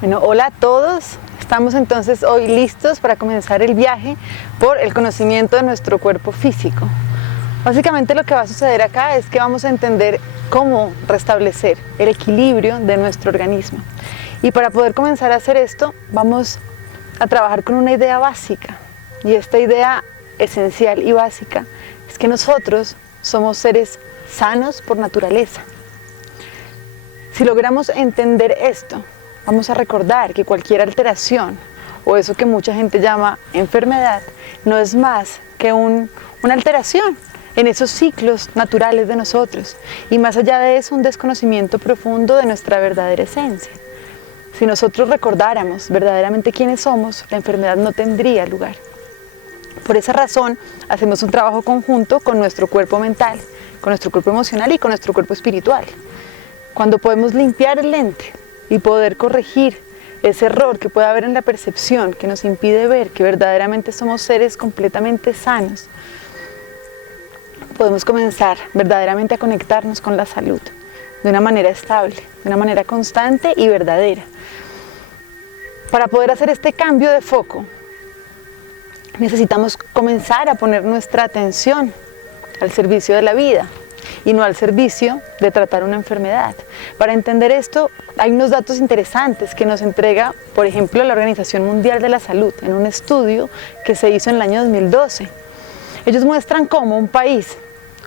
Bueno, hola a todos. Estamos entonces hoy listos para comenzar el viaje por el conocimiento de nuestro cuerpo físico. Básicamente lo que va a suceder acá es que vamos a entender cómo restablecer el equilibrio de nuestro organismo. Y para poder comenzar a hacer esto, vamos a trabajar con una idea básica. Y esta idea esencial y básica es que nosotros somos seres sanos por naturaleza. Si logramos entender esto, vamos a recordar que cualquier alteración, o eso que mucha gente llama enfermedad, no es más que una alteración en esos ciclos naturales de nosotros, y más allá de eso, un desconocimiento profundo de nuestra verdadera esencia. Si nosotros recordáramos verdaderamente quiénes somos, la enfermedad no tendría lugar. Por esa razón, hacemos un trabajo conjunto con nuestro cuerpo mental, con nuestro cuerpo emocional y con nuestro cuerpo espiritual. Cuando podemos limpiar el lente y poder corregir ese error que puede haber en la percepción que nos impide ver que verdaderamente somos seres completamente sanos, podemos comenzar verdaderamente a conectarnos con la salud de una manera estable, de una manera constante y verdadera. Para poder hacer este cambio de foco, necesitamos comenzar a poner nuestra atención al servicio de la vida y no al servicio de tratar una enfermedad. Para entender esto, hay unos datos interesantes que nos entrega, por ejemplo, la Organización Mundial de la Salud en un estudio que se hizo en el año 2012. Ellos muestran cómo un país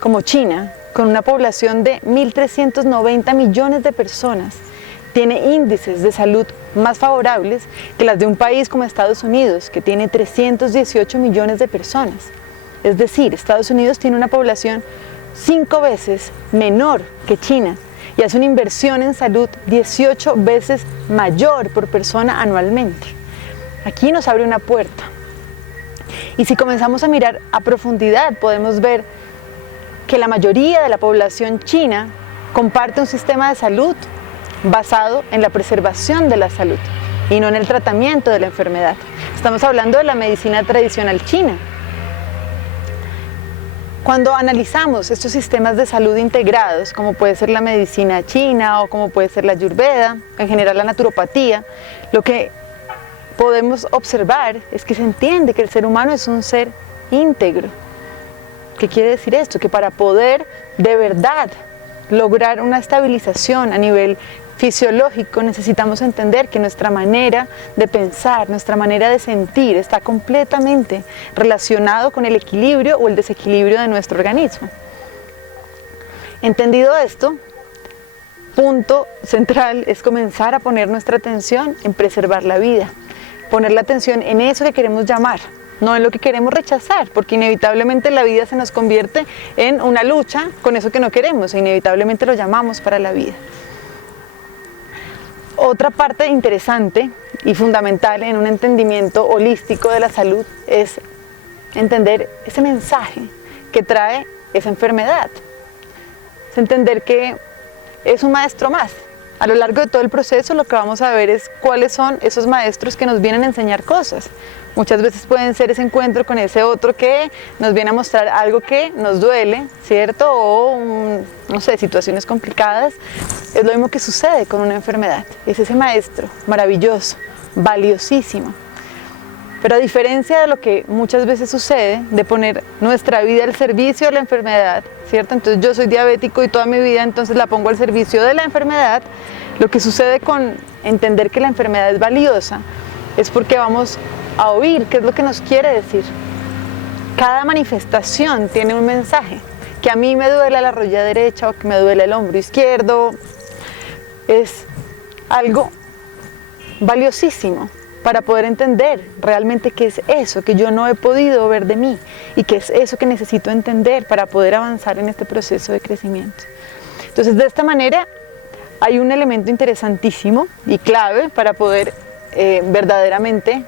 como China, con una población de 1.390 millones de personas, tiene índices de salud más favorables que las de un país como Estados Unidos, que tiene 318 millones de personas. Es decir, Estados Unidos tiene una población 5 veces menor que China y hace una inversión en salud 18 veces mayor por persona anualmente. Aquí nos abre una puerta. Y si comenzamos a mirar a profundidad, podemos ver que la mayoría de la población china comparte un sistema de salud basado en la preservación de la salud y no en el tratamiento de la enfermedad. Estamos hablando de la medicina tradicional china. Cuando analizamos estos sistemas de salud integrados, como puede ser la medicina china o como puede ser la ayurveda, en general la naturopatía, lo que podemos observar es que se entiende que el ser humano es un ser íntegro. ¿Qué quiere decir esto? Que para poder de verdad lograr una estabilización a nivel fisiológico necesitamos entender que nuestra manera de pensar, nuestra manera de sentir está completamente relacionado con el equilibrio o el desequilibrio de nuestro organismo. Entendido esto, punto central es comenzar a poner nuestra atención en preservar la vida, poner la atención en eso que queremos llamar, no en lo que queremos rechazar, porque inevitablemente la vida se nos convierte en una lucha con eso que no queremos e inevitablemente lo llamamos para la vida. Otra parte interesante y fundamental en un entendimiento holístico de la salud es entender ese mensaje que trae esa enfermedad. Es entender que es un maestro más. A lo largo de todo el proceso lo que vamos a ver es cuáles son esos maestros que nos vienen a enseñar cosas. Muchas veces pueden ser ese encuentro con ese otro que nos viene a mostrar algo que nos duele, ¿cierto? O, no sé, situaciones complicadas. Es lo mismo que sucede con una enfermedad. Es ese maestro maravilloso, valiosísimo. Pero a diferencia de lo que muchas veces sucede, de poner nuestra vida al servicio de la enfermedad, ¿cierto? Entonces yo soy diabético y toda mi vida entonces la pongo al servicio de la enfermedad. Lo que sucede con entender que la enfermedad es valiosa es porque vamos a oír qué es lo que nos quiere decir. Cada manifestación tiene un mensaje. Que a mí me duele la rodilla derecha o que me duele el hombro izquierdo es algo valiosísimo para poder entender realmente qué es eso que yo no he podido ver de mí y qué es eso que necesito entender para poder avanzar en este proceso de crecimiento. Entonces, de esta manera hay un elemento interesantísimo y clave para poder verdaderamente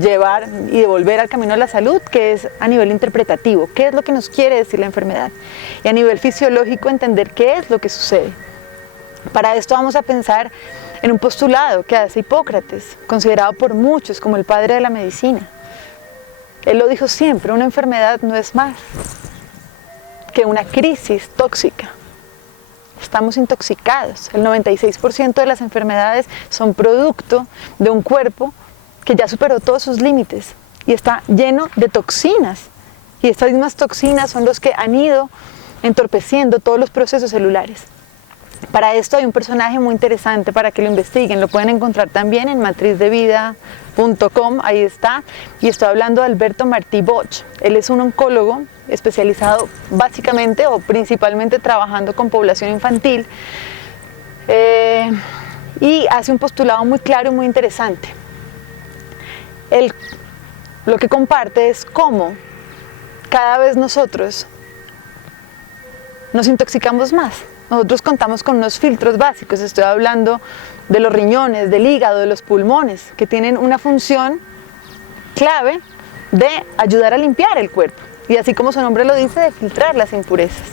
llevar y devolver al camino de la salud, que es a nivel interpretativo, qué es lo que nos quiere decir la enfermedad, y a nivel fisiológico entender qué es lo que sucede. Para esto vamos a pensar en un postulado que hace Hipócrates, considerado por muchos como el padre de la medicina. Él lo dijo siempre: una enfermedad no es más que una crisis tóxica. Es estamos intoxicados. El 96% de las enfermedades son producto de un cuerpo que ya superó todos sus límites y está lleno de toxinas. Y estas mismas toxinas son los que han ido entorpeciendo todos los procesos celulares. Para esto hay un personaje muy interesante para que lo investiguen, lo pueden encontrar también en matrizdevida.com, ahí está, y estoy hablando de Alberto Martí Bosch. Él es un oncólogo especializado básicamente o principalmente trabajando con población infantil y hace un postulado muy claro y muy interesante. Él lo que comparte es cómo cada vez nosotros nos intoxicamos más. Nosotros contamos con unos filtros básicos, estoy hablando de los riñones, del hígado, de los pulmones, que tienen una función clave de ayudar a limpiar el cuerpo. Y así como su nombre lo dice, de filtrar las impurezas.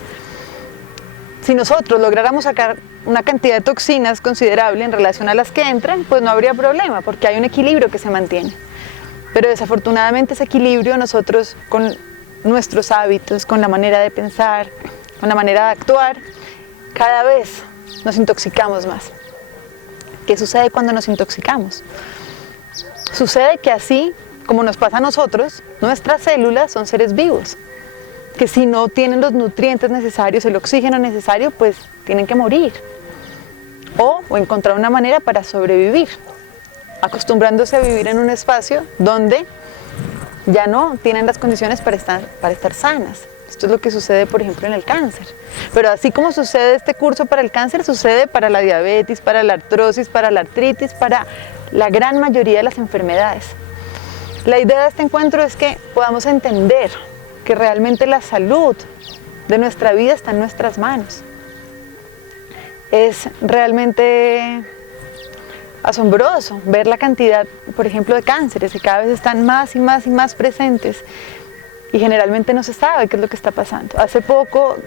Si nosotros lográramos sacar una cantidad de toxinas considerable en relación a las que entran, pues no habría problema, porque hay un equilibrio que se mantiene. Pero desafortunadamente ese equilibrio nosotros con nuestros hábitos, con la manera de pensar, con la manera de actuar, cada vez nos intoxicamos más. ¿Qué sucede cuando nos intoxicamos? Sucede que así como nos pasa a nosotros, nuestras células son seres vivos, que si no tienen los nutrientes necesarios, el oxígeno necesario, pues tienen que morir o encontrar una manera para sobrevivir, acostumbrándose a vivir en un espacio donde ya no tienen las condiciones para estar sanas. Esto es lo que sucede, por ejemplo, en el cáncer. Pero así como sucede este curso para el cáncer, sucede para la diabetes, para la artrosis, para la artritis, para la gran mayoría de las enfermedades. La idea de este encuentro es que podamos entender que realmente la salud de nuestra vida está en nuestras manos. Es realmente asombroso ver la cantidad, por ejemplo, de cánceres que cada vez están más y más y más presentes. Y generalmente no se sabe qué es lo que está pasando. Hace poco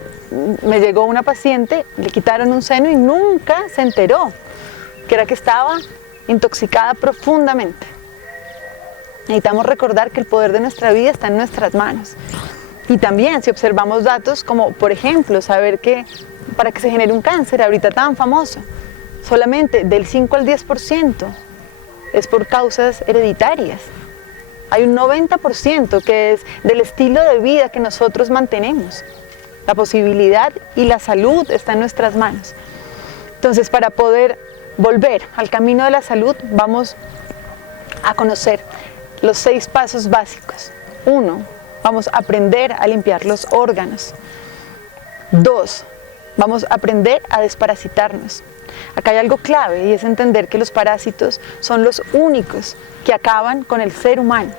me llegó una paciente, le quitaron un seno y nunca se enteró que era que estaba intoxicada profundamente. Necesitamos recordar que el poder de nuestra vida está en nuestras manos. Y también si observamos datos como, por ejemplo, saber que para que se genere un cáncer ahorita tan famoso, solamente del 5 al 10% es por causas hereditarias. Hay un 90% que es del estilo de vida que nosotros mantenemos. La posibilidad y la salud está en nuestras manos. Entonces, para poder volver al camino de la salud, vamos a conocer los 6 pasos básicos. 1, vamos a aprender a limpiar los órganos. 2, vamos a aprender a desparasitarnos. Acá hay algo clave y es entender que los parásitos son los únicos que acaban con el ser humano.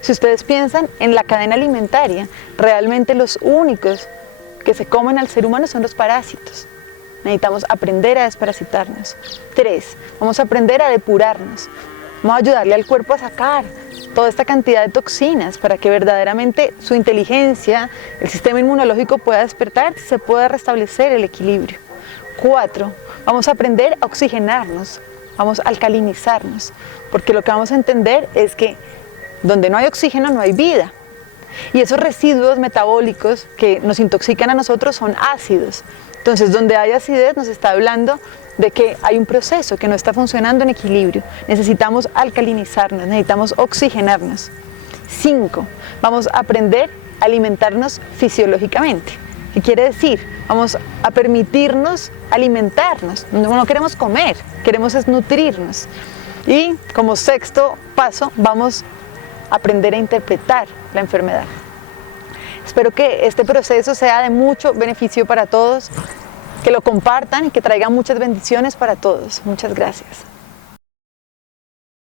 Si ustedes piensan en la cadena alimentaria, realmente los únicos que se comen al ser humano son los parásitos. Necesitamos aprender a desparasitarnos. 3, vamos a aprender a depurarnos. Vamos a ayudarle al cuerpo a sacar toda esta cantidad de toxinas para que verdaderamente su inteligencia, el sistema inmunológico pueda despertar y se pueda restablecer el equilibrio. 4, vamos a aprender a oxigenarnos, vamos a alcalinizarnos, porque lo que vamos a entender es que donde no hay oxígeno no hay vida. Y esos residuos metabólicos que nos intoxican a nosotros son ácidos. Entonces, donde hay acidez nos está hablando de que hay un proceso que no está funcionando en equilibrio. Necesitamos alcalinizarnos, necesitamos oxigenarnos. 5, vamos a aprender a alimentarnos fisiológicamente. ¿Qué quiere decir? Vamos a permitirnos alimentarnos. No queremos comer, queremos es nutrirnos. Y como 6º paso, vamos a aprender a interpretar la enfermedad. Espero que este proceso sea de mucho beneficio para todos, que lo compartan y que traiga muchas bendiciones para todos. Muchas gracias.